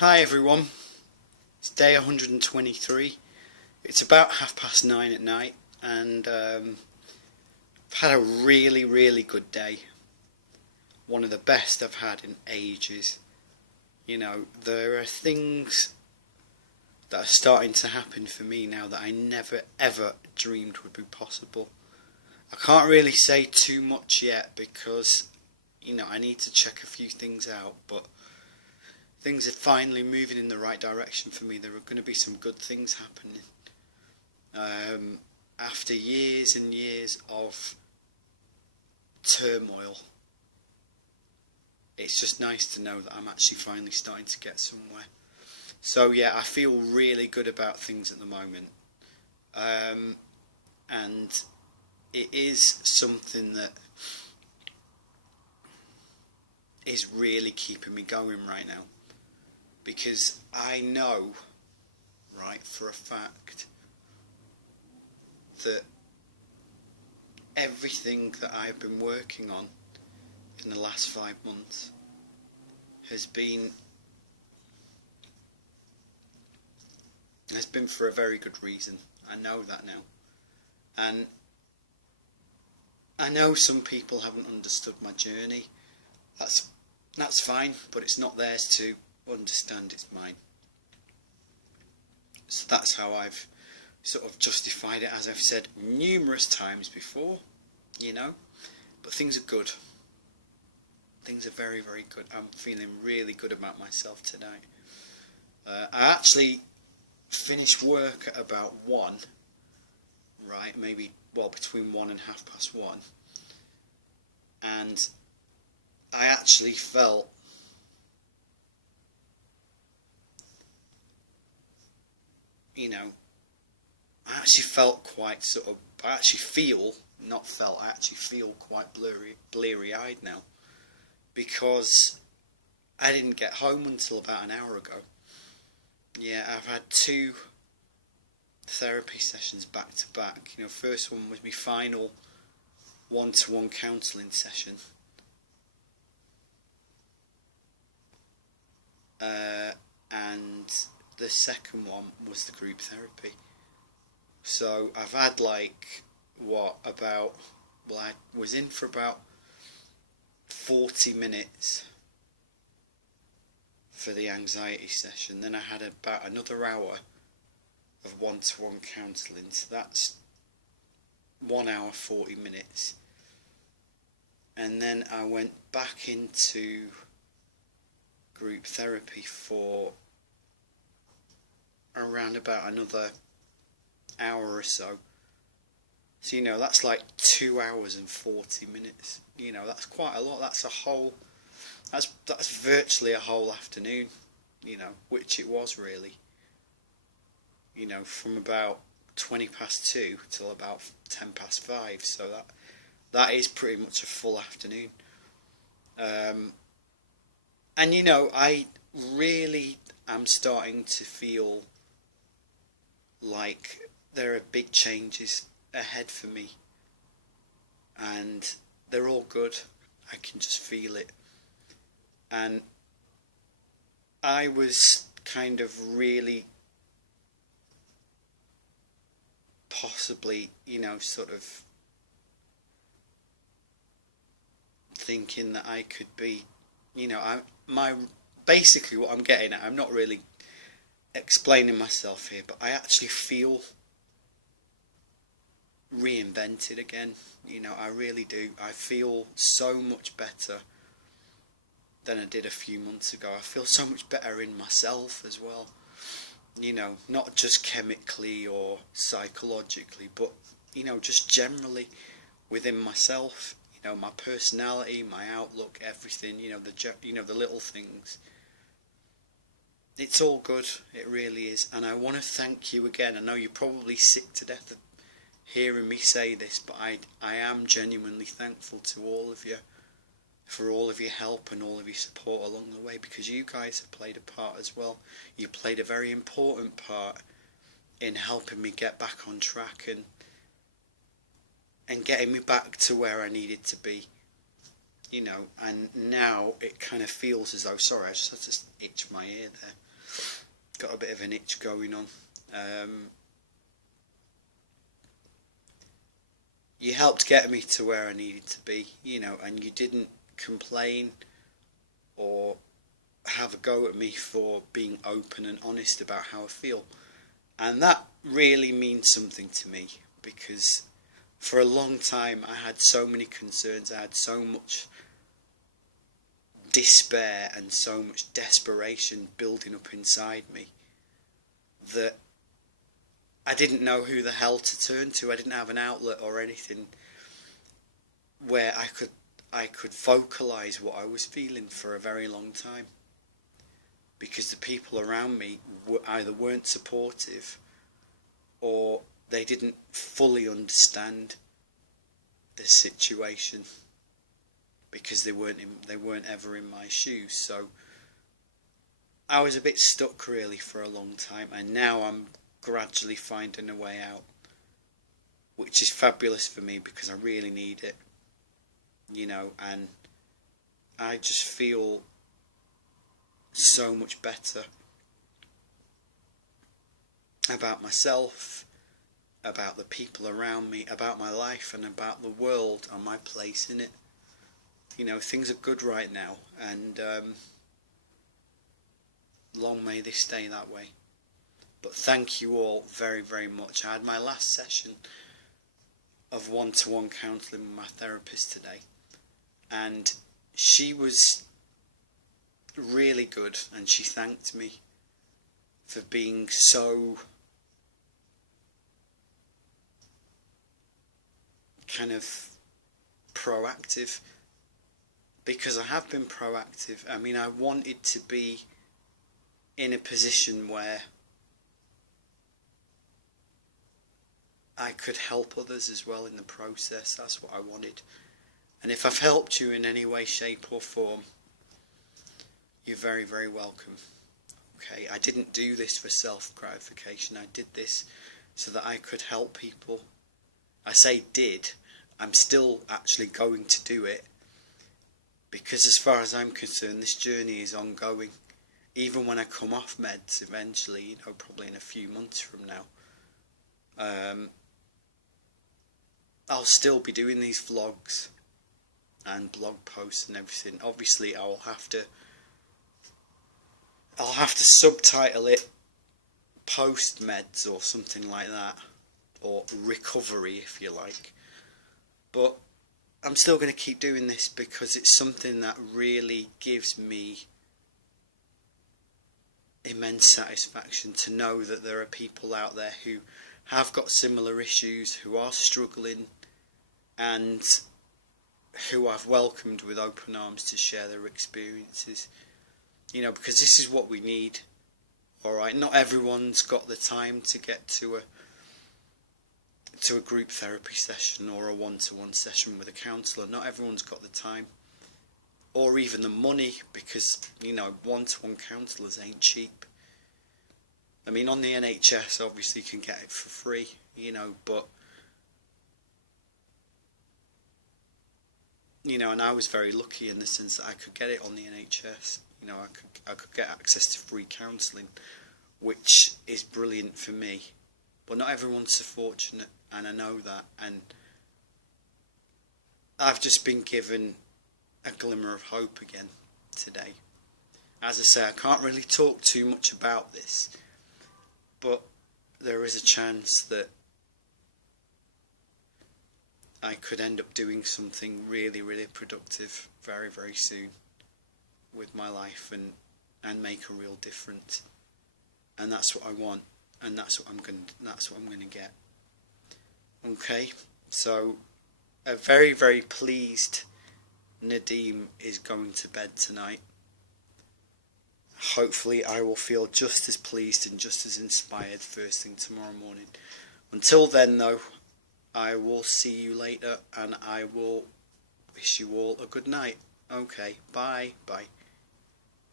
Hi everyone, it's day 123. It's about 9:30 at night and I've had a really good day. One of the best I've had in ages. There are things that are starting to happen for me now that I never ever dreamed would be possible. I can't really say too much yet because I need to check a few things out, but things are finally moving in the right direction for me. There are going to be some good things happening. After years and years of turmoil, it's just nice to know that I'm actually finally starting to get somewhere. So yeah, I feel really good about things at the moment. And it is something that is really keeping me going right now. Because I know, right, for a fact, that everything that I've been working on in the last 5 months has been for a very good reason. I know that now. And I know some people haven't understood my journey. That's fine, but it's not theirs to understand, it's mine. So that's how I've sort of justified it, as I've said numerous times before, but things are good. Things are very good. I'm feeling really good about myself tonight. I actually finished work at about 1, right, between 1 and 1:30, and I actually felt I actually felt quite I actually feel, not felt, I actually feel quite bleary-eyed now, because I didn't get home until about an hour ago. Yeah, I've had 2 therapy sessions back to back. First one was my final one-to-one counselling session. And the second one was the group therapy. So I've had I was in for about 40 minutes for the anxiety session. Then I had about another hour of one-to-one counselling. So that's 1 hour 40 minutes. And then I went back into group therapy for around about another hour or so. So that's like 2 hours and 40 minutes. That's quite a lot. That's virtually a whole afternoon, which it was really. From about 2:20 till about 5:10. So that is pretty much a full afternoon. And I really am starting to feel like there are big changes ahead for me, and they're all good. I can just feel it. And I was kind of really possibly, sort of thinking that I could be, basically what I'm getting at, I'm not really explaining myself here, but I actually feel reinvented again. I really do. I feel so much better than I did a few months ago. I feel so much better in myself as well. Not just chemically or psychologically, but just generally within myself. My personality, my outlook, everything. The little things. It's all good. It really is. And I want to thank you again. I know you're probably sick to death of hearing me say this, but I am genuinely thankful to all of you for all of your help and all of your support along the way, because you guys have played a part as well. You played a very important part in helping me get back on track and getting me back to where I needed to be. And now it kind of feels as though, sorry, I just had to itch my ear there. got a bit of an itch going on. You helped get me to where I needed to be, and you didn't complain or have a go at me for being open and honest about how I feel. And that really means something to me, because for a long time I had so many concerns, I had so much despair and so much desperation building up inside me that I didn't know who the hell to turn to. I didn't have an outlet or anything where I could vocalise what I was feeling for a very long time, because the people around me either weren't supportive or they didn't fully understand the situation, because they weren't ever in my shoes. So I was a bit stuck really for a long time, and now I'm gradually finding a way out, which is fabulous for me because I really need it, and I just feel so much better about myself, about the people around me, about my life, and about the world and my place in it. Things are good right now, and long may they stay that way. But thank you all very, very much. I had my last session of one-to-one counselling with my therapist today, and she was really good, and she thanked me for being so kind of proactive, because I have been proactive. I mean, I wanted to be in a position where I could help others as well in the process. That's what I wanted. And if I've helped you in any way, shape or form, you're very, very welcome. Okay, I didn't do this for self-gratification. I did this so that I could help people. I say did, I'm still actually going to do it, because as far as I'm concerned, this journey is ongoing. Even when I come off meds eventually, probably in a few months from now, I'll still be doing these vlogs and blog posts and everything. Obviously I'll have to subtitle it post meds or something like that, or recovery if you like, but I'm still going to keep doing this because it's something that really gives me immense satisfaction to know that there are people out there who have got similar issues, who are struggling, and who I've welcomed with open arms to share their experiences. Because this is what we need. Alright, not everyone's got the time to get to a group therapy session or a one-to-one session with a counsellor. Not everyone's got the time or even the money, because one-to-one counsellors ain't cheap. I mean, on the NHS obviously you can get it for free, but and I was very lucky in the sense that I could get it on the NHS. I could get access to free counselling, which is brilliant for me. But not everyone's so fortunate, and I know that. And I've just been given a glimmer of hope again today. As I say, I can't really talk too much about this, but there is a chance that I could end up doing something really, really productive very, very soon with my life, and make a real difference. And that's what I want, and that's what I'm going to get. Okay, so a very, very pleased Nadeem is going to bed tonight. Hopefully I will feel just as pleased and just as inspired first thing tomorrow morning. Until then though, I will see you later, and I will wish you all a good night. Okay, bye.